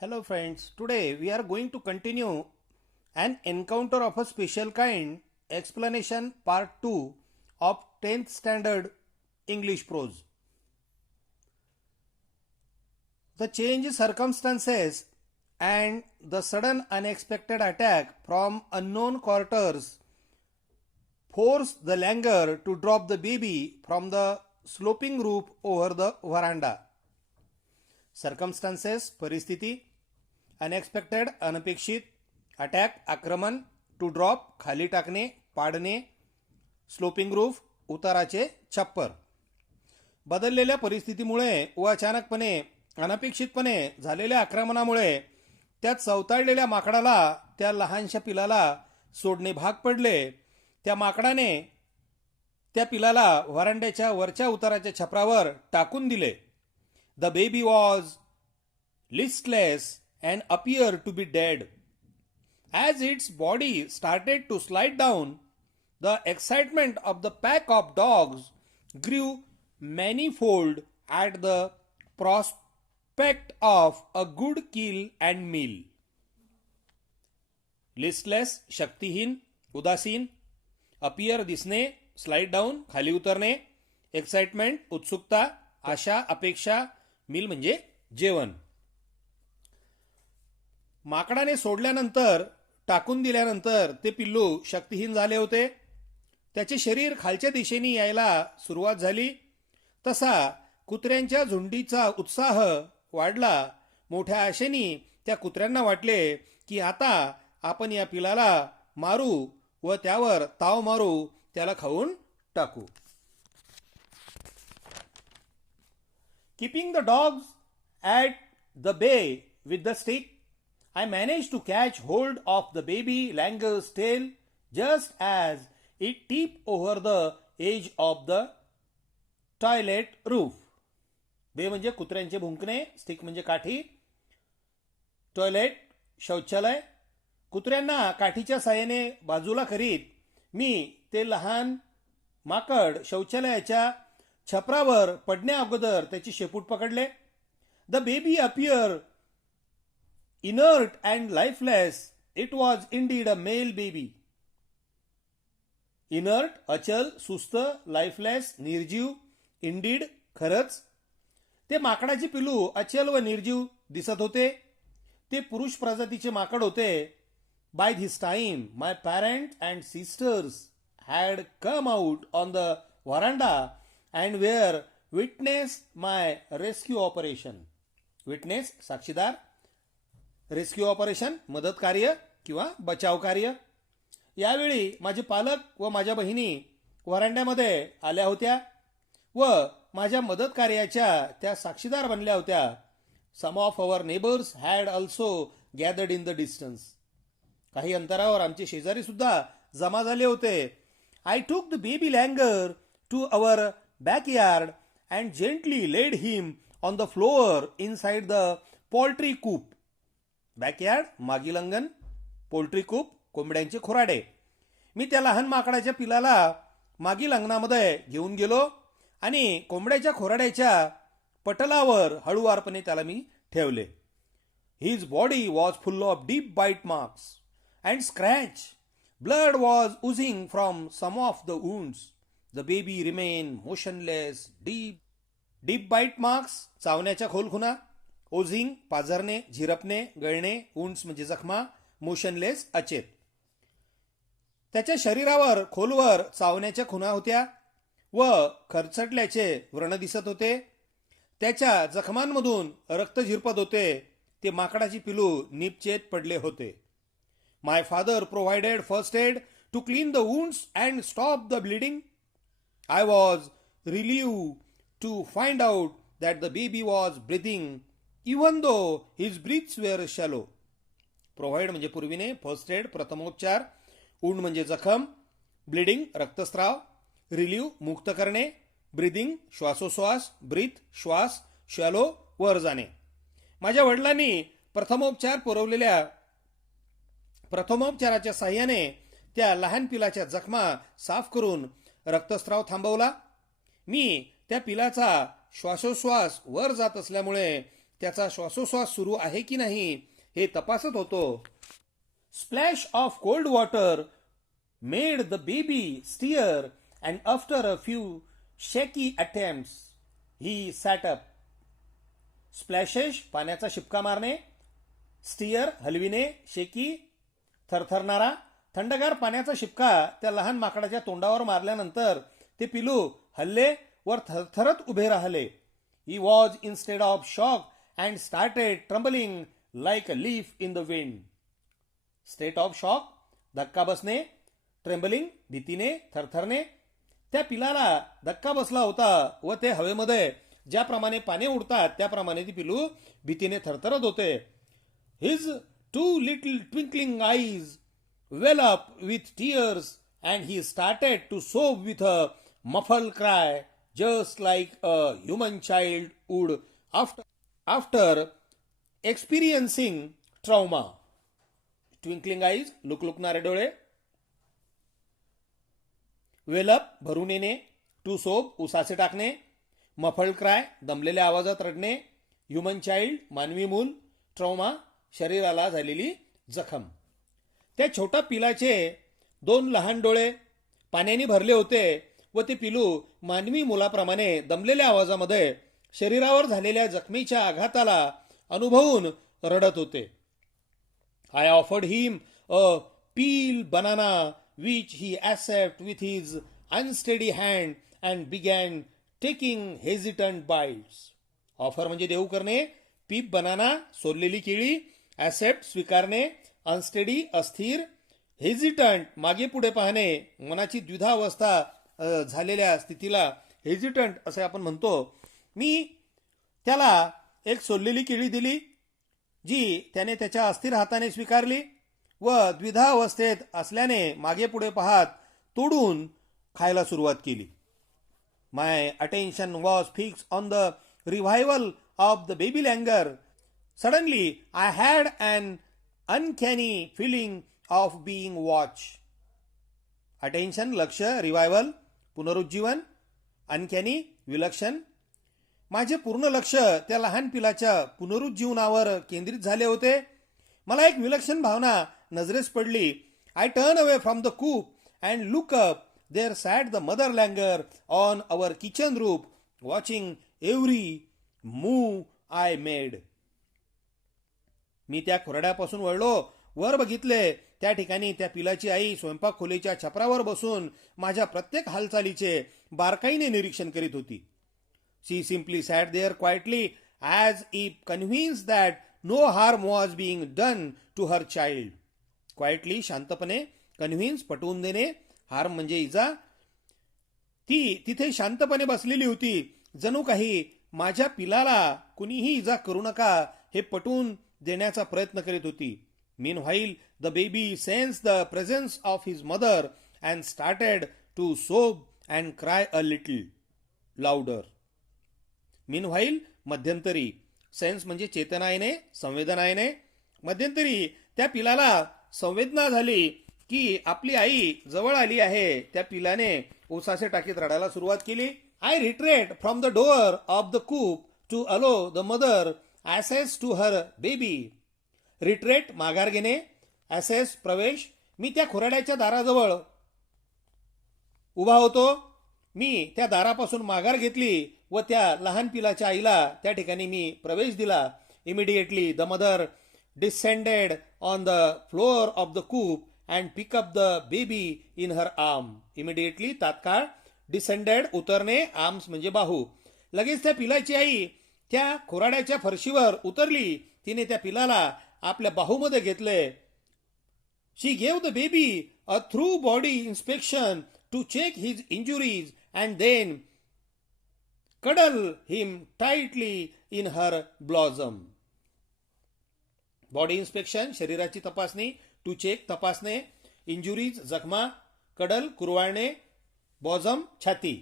Hello friends, today we are going to continue an encounter of a special kind explanation part 2 of 10th standard English prose. The changed circumstances and the sudden unexpected attack from unknown quarters forced the langur to drop the baby from the sloping roof over the veranda. Circumstances परिस्थिती, unexpected अनपेक्षित, attack आक्रमण, to drop खाली टाकणे पाडणे, sloping roof उताराचे छप्पर. बदललेल्या परिस्थितीमुळे व अचानकपणे अनपेक्षितपणे झालेल्या आक्रमणामुळे त्यात चवताळलेल्या माकडाला त्या लहानशा पिलाला सोडणे भाग पडले. त्या माकडाने त्या पिलाला व्हरांड्याच्या वरच्या उताराच्या छपरावर टाकून दिले. The baby was listless and appeared to be dead. As its body started to slide down, the excitement of the pack of dogs grew manifold at the prospect of a good kill and meal. Listless शक्तिहीन, उदासीन, appear दिसणे, slide down खाली उतरणे, excitement उत्सुकता, आशा अपेक्षा, meal म्हणजे जेवण. माकडाने सोडल्यानंतर टाकून दिल्यानंतर ते पिल्लू शक्तिहीन झाले होते. त्याचे शरीर खालच्या दिशेने यायला सुरुवात झाली. तसा कुत्र्यांच्या झुंडीचा उत्साह वाढला. मोठ्या आशेने त्या कुत्र्यांना वाटले की आता आपण या पिलाला मारू व त्यावर ताव मारू, त्याला खाऊन टाकू. Keeping the dogs at the bay with the stick, I managed to catch hold of the baby langur's tail just as it tipped over the edge of the toilet roof. बे म्हणजे कुत्र्यांचे भुंकणे, स्टिक म्हणजे काठी, toilet शौचालय. कुत्र्यांना काठीच्या साहाय्याने बाजूला करीत मी ते लहान माकड शौचालयाच्या छपरावर पडण्या अगोदर त्याची शेपूट पकडले. The baby appear inert and lifeless. It was indeed a male baby. Inert अचल सुस्त, लाईफलेस निर्जीव, इंडीड खरच. ते माकडाचे पिलू अचल व निर्जीव दिसत होते. ते पुरुष प्रजातीचे माकड होते. By this time my parent and sisters had come out on the veranda and were witness my rescue operation. Witness साक्षीदार, रेस्क्यू ऑपरेशन मदत कार्य किंवा बचाव कार्य. यावेळी माझे पालक व माझ्या बहिणी व्हरांड्यामध्ये आल्या होत्या व माझ्या मदत कार्याच्या त्या साक्षीदार बनल्या होत्या. Some of our neighbours had also gathered in the distance. काही अंतरावर आमचे शेजारी सुद्धा जमा झाले होते. I took the baby langur to our backyard and gently laid him on the floor inside the poultry coop. Backyard मागील अंगण, पोल्ट्री कूप कोंबड्यांचे खुराडे. मी त्या लहान माकडाच्या पिलाला मागील अंगणामध्ये घेऊन गेलो आणि कोंबड्याच्या खुराड्याच्या पटलावर हळूवारपणे त्याला मी ठेवले. His body was full of deep bite marks and scratch. Blood was oozing from some of the wounds. The baby remained motionless. Deep bite marks चावण्याच्या खोल खुणा, ओझिंग पाझरणे, झिरपणे, गळणे, वुंड्स म्हणजे जखमा, मोशनलेस अचेत. त्याच्या शरीरावर खोलवर चावण्याच्या खुणा होत्या व खरचटल्याचे व्रण दिसत होते. त्याच्या जखमांमधून रक्त झिरपत होते. ते माकडाची पिलू निपचेत पडले होते. My father provided first aid to clean the wounds and stop the bleeding. I was relieved to find out that the baby was breathing even though his breaths were shallow. Provide म्हणजे पूर्वीने, first aid प्रथमोपचार, wound म्हणजे जखम, bleeding रक्तस्राव, relieve मुक्त करणे, breathing श्वासोश्वास, breath श्वास, shallow वर जाणे. माझ्या वडिलांनी प्रथमोपचाराच्या साह्याने त्या लहान पिलाच्या जखमा साफ करून रक्तस्राव थांबवला. मी त्या पिलाचा श्वासोश्वास वर जात असल्यामुळे त्याचा श्वासोश्वास सुरू आहे की नाही हे तपासत होतो. Splash of cold water made the baby stir and after a few shaky attempts he sat up. Splashes पाण्याचा शिपका मारणे, स्टिअर हलविणे, शेकी थरथरणारा. थंडगार पाण्याचा शिपका त्या लहान माकडाच्या तोंडावर मारल्यानंतर ते पिलू हल्ले वर थरथरत उभे राहिले. He was instead of shock and started trembling like a leaf in the wind. State of shock धक्का बसणे, ट्रेम्बलिंग भीतीने थरथरणे. त्या पिलाला धक्का बसला होता व ते हवेमध्ये ज्याप्रमाणे पाने उडतात त्याप्रमाणे ती पिलू भीतीने थरथरत होते. His 2 little twinkling eyes well up with tears and he started to sob with a muffled cry just like a human child would after experiencing trauma. Twinkling eyes लुकलुकणारे डोळे, वेल अप भरून येणे, टू सोब उसासे टाकणे, मफल्ड क्राय दमलेल्या आवाजात रडणे, human child मानवी मूल, trauma शरीराला झालेली जखम. त्या छोट्या पिलाचे 2 लहान डोळे पाण्याने भरले होते व ते पिलू मानवी मुलाप्रमाणे दमलेल्या आवाजामध्ये शरीरावर झालेल्या जखमीच्या आघाताला अनुभवून रडत होते. I offered him a peel banana which he accepted with his unsteady hand and began taking hesitant bites. Offer म्हणजे देऊ करणे, पीप बनाना सोललेली केळी, ऍसेप्ट स्वीकारणे, अनस्टेडी अस्थिर, हेजिटंट मागे पुढे पाहणे, मनाची द्विधावस्था झालेल्या स्थितीला हेजिटंट असे आपण म्हणतो. मी त्याला एक सोललेली केळी दिली जी त्याने त्याच्या अस्थिर हाताने स्वीकारली व द्विधावस्थेत असल्याने मागे पुढे पाहत तोडून खायला सुरुवात केली. My attention was fix on the revival of the baby langur. Suddenly I had an uncanny feeling of being watch. Attention लक्ष, रिव्हायवल पुनरुज्जीवन, अनकॅनी विलक्षण. माझे पूर्ण लक्ष त्या लहान पिलाच्या पुनरुज्जीवनावर केंद्रित झाले होते. मला एक विलक्षण भावना नजरेस पडली. I turn away from the coop and look up. There sat the mother langur on our kitchen roof watching every move I made. मी त्या खुराड्यापासून वळलो, वर बघितले. त्या ठिकाणी त्या पिलाची आई स्वयंपाक खोलीच्या छपरावर बसून माझ्या प्रत्येक हालचालीचे बारकाईने निरीक्षण करीत होती. She simply sat there quietly as if convinced that no harm was being done to her child. Quietly शांतपणे, कन्व्हिन्स पटवून देणे, हार्म म्हणजे इजा. ती तिथे शांतपणे बसलेली होती, जणू काही माझ्या पिलाला कुणीही इजा करू नका हे पटवून देण्याचा प्रयत्न करीत होती. Meanwhile the baby sense the presence of his mother and started to sob and cry a little louder. Meanwhile मध्यंतरी, सेन्स म्हणजे चेतना येणे, संवेदना येणे. मध्यंतरी त्या पिलाला संवेदना झाली की आपली आई जवळ आली आहे. त्या पिलाने ओसासे टाकीत रडायला सुरुवात केली. I retreat from the door of the coop to allow the mother access to her baby. Retreat माघार घेणे, ॲसेस प्रवेश. मी त्या खुराड्याच्या दाराजवळ उभा होतो. मी त्या दारापासून माघार घेतली व त्या लहान पिलाच्या आईला त्या ठिकाणी मी प्रवेश दिला. Immediately the mother descended on the floor of the coop and pick up the baby in her arm. Immediately तात्काळ, डिसेंडेड उतरणे, आर्म्स म्हणजे बाहू. लगेच त्या पिलाची आई त्या खोराड्याच्या फरशीवर उतरली. तिने त्या पिलाला आपल्या बाहूमध्ये घेतले. She gave the baby a through body inspection to check his injuries and then cuddle him tightly in her bosom. Body inspection शरीराची तपासणी, टू चेक तपासणे, इंजुरीज जखमा, कडल कुरवाळणे, बॉझम छाती.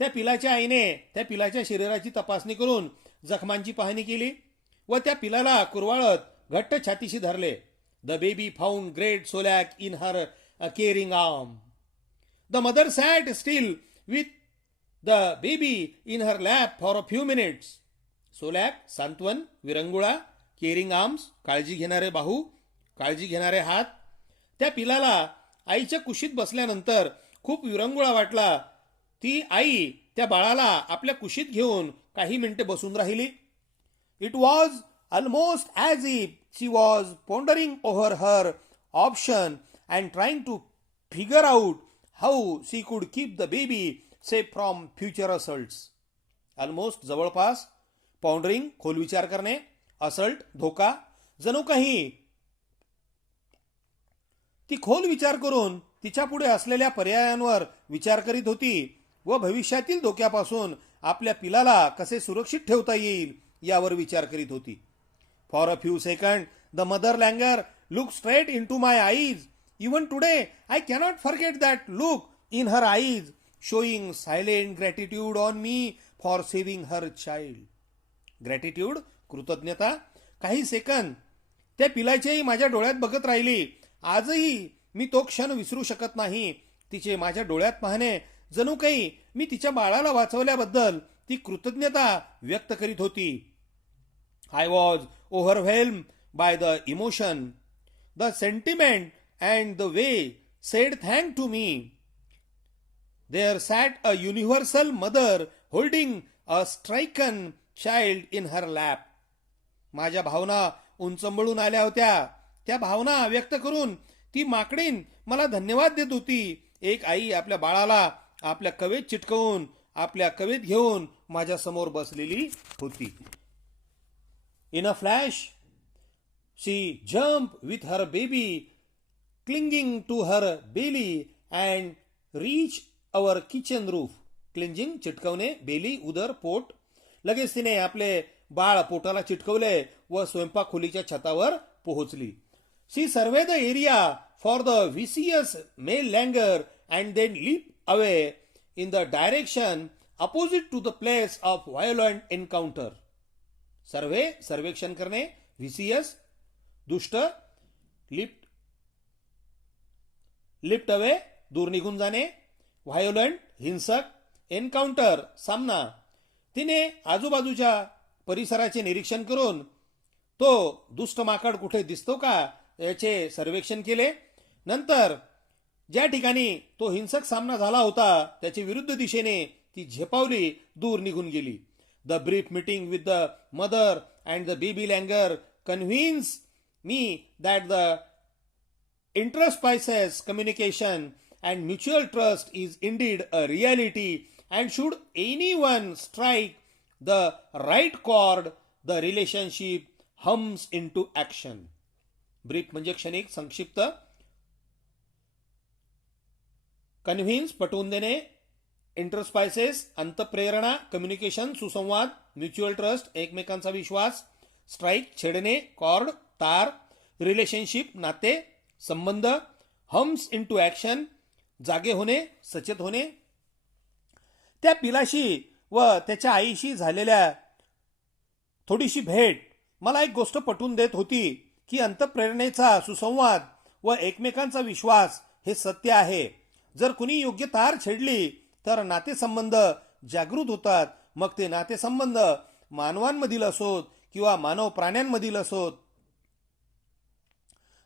त्या पिलाच्या आईने त्या पिलाच्या शरीराची तपासणी करून जखमांची पाहणी केली व त्या पिलाला कुरवाळत घट्ट छातीशी धरले. The baby found great solace in her caring arm. The mother sat still with the baby in her lap for a few minutes. Solace सांत्वन, विरंगुळा, केअरिंग आर्म्स काळजी घेणारे बाहू, काळजी घेणारे हात. त्या पिलाला आईच्या कुशीत बसल्यानंतर खूप विरंगुळा वाटला. ती आई त्या बाळाला आपल्या कुशीत घेऊन काही मिनिटे बसून राहिली. It was almost as if she was pondering over her option and trying to figure out how she could keep the baby safe from future assaults. Almost जवळपास, pondering खोल विचार करणे, असल्ट धोका, जणू काही ती खोल विचार करून तिच्या पुढे असलेल्या पर्यायांवर विचार करीत होती व भविष्यातील धोक्यापासून आपल्या पिलाला कसे सुरक्षित ठेवता येईल यावर विचार करीत होती. For a few seconds, the mother languor looked straight into my eyes. Even today, I cannot forget that look in her eyes, showing silent gratitude on me for saving her child. Gratitude, कृतज्ञता. काही second त्या पिलाच्याही माझ्या डोळ्यात बघत राहिली. आजही मी तो क्षण विसरू शकत नाही. तिचे माझ्या डोळ्यात पाहणे जणू काही मी तिच्या बाळाला वाचवल्याबद्दल ती कृतज्ञता व्यक्त करीत होती. I was overwhelmed by the emotion, the sentiment, and the way said thank to me. There sat a universal mother holding a stricken child in her lap. माझ्या भावना उंचंबळून आल्या होत्या. त्या भावना व्यक्त करून ती माकडीन मला धन्यवाद देत होती. एक आई आपल्या बाळाला आपल्या कवेत चिटकवून आपल्या कवेत घेऊन माझ्या समोर बसलेली होती. In a flash, she jumped with her baby clinging to her belly and reached our kitchen roof. Clinging चिटकवणे, बेली उदर पोट. लगेच तिने आपले बाळ पोटाला चिटकवले व स्वयंपाक खोलीच्या छतावर पोहोचली. She surveyed the area for the vicious male languor and then leaped away in the direction opposite to the place of violent encounter. सर्वेक्षण करणे, व्हिसियस दुष्ट, लिफ्ट अवे दूर निघून जाणे, व्हायोलंट हिंसक, एन्काउंटर सामना. तिने आजूबाजूच्या परिसराचे निरीक्षण करून तो दुष्ट माकड कुठे दिसतो का याचे सर्वेक्षण केले. नंतर ज्या ठिकाणी तो हिंसक सामना झाला होता त्याच्या विरुद्ध दिशेने ती झेपावली, दूर निघून गेली. The brief meeting with the mother and the baby languor convinced me that the interspices communication and mutual trust is indeed a reality, and should anyone strike the right chord, the relationship hums into action. Brief म्हणजे क्षणिक, संक्षिप्त. Convince पटवून देणे, इंटरस्पायसेस अंतप्रेरणा, communication सुसंवाद, mutual trust एकमेकांचा विश्वास, strike छेडणे, cord तार, relationship नाते संबंध, हम्स इनटू ऍक्शन जागे होणे, सचेत होणे. त्या पिलाशी व त्याच्या आईशी झालेल्या थोडीशी भेट मला एक गोष्ट पटवून देत होती की अंतप्रेरणेचा सुसंवाद व एकमेकांचा विश्वास हे सत्य आहे. जर कुणी योग्य तार छेडली तर नातेसंबंध जागृत होतात. मग ते नातेसंबंध मानवांमधील असोत किंवा मानव प्राण्यांमधील असोत.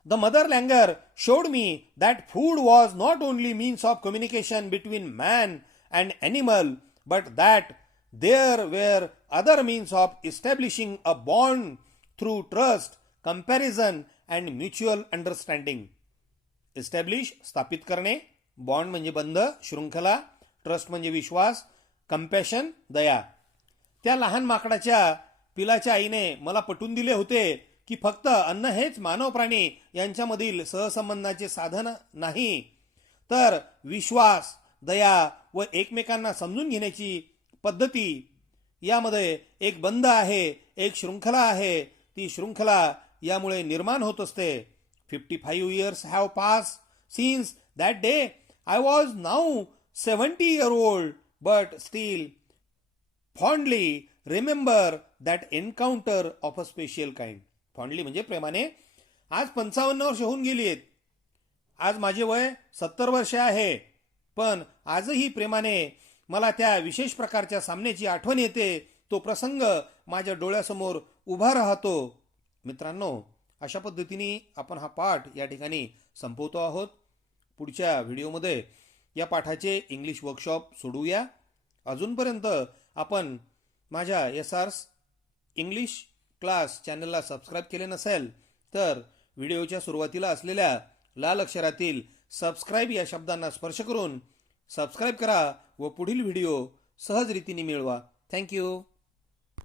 The mother languor showed me that food was not only means of communication between man and animal, but that there were other means of establishing a bond through trust, comparison and mutual understanding. Establish स्थापित करणे, bond म्हणजे बंध, शृंखला, trust म्हणजे विश्वास, compassion दया. त्या लहान माकडाच्या पिलाच्या आईने मला पटवून दिले होते की फक्त अन्न हेच मानव प्राणी यांच्यामधील सहसंबंधाचे साधन नाही, तर विश्वास, दया व एकमेकांना समजून घेण्याची पद्धती यामध्ये एक बंध आहे, एक शृंखला आहे. ती शृंखला यामुळे निर्माण होत असते. 55 years have passed since that day. I was now 70-year-old, but still fondly remember that encounter of a special kind. Fondly म्हणजे प्रेमाने. आज 55 वर्ष होऊन गेली आहेत. आज माझे वय 70 वर्ष आहे, पण आजही प्रेमाने मला त्या विशेष प्रकारच्या सामन्याची आठवण येते. तो प्रसंग माझ्या डोळ्यासमोर उभा राहतो. मित्रांनो, अशा पद्धतीने आपण हा पाठ या ठिकाणी संपवतो आहोत. पुढच्या व्हिडिओमध्ये या पाठाचे इंग्लिश वर्कशॉप सोडवूया. अजूनपर्यंत आपण माझ्या SR's इंग्लिश क्लास चॅनलला सबस्क्राईब केले नसेल तर व्हिडिओच्या सुरुवातीला असलेल्या लाल अक्षरातील सबस्क्राईब या शब्दांना स्पर्श करून सबस्क्राईब करा व पुढील व्हिडिओ सहज रीतीने मिळवा. थँक्यू.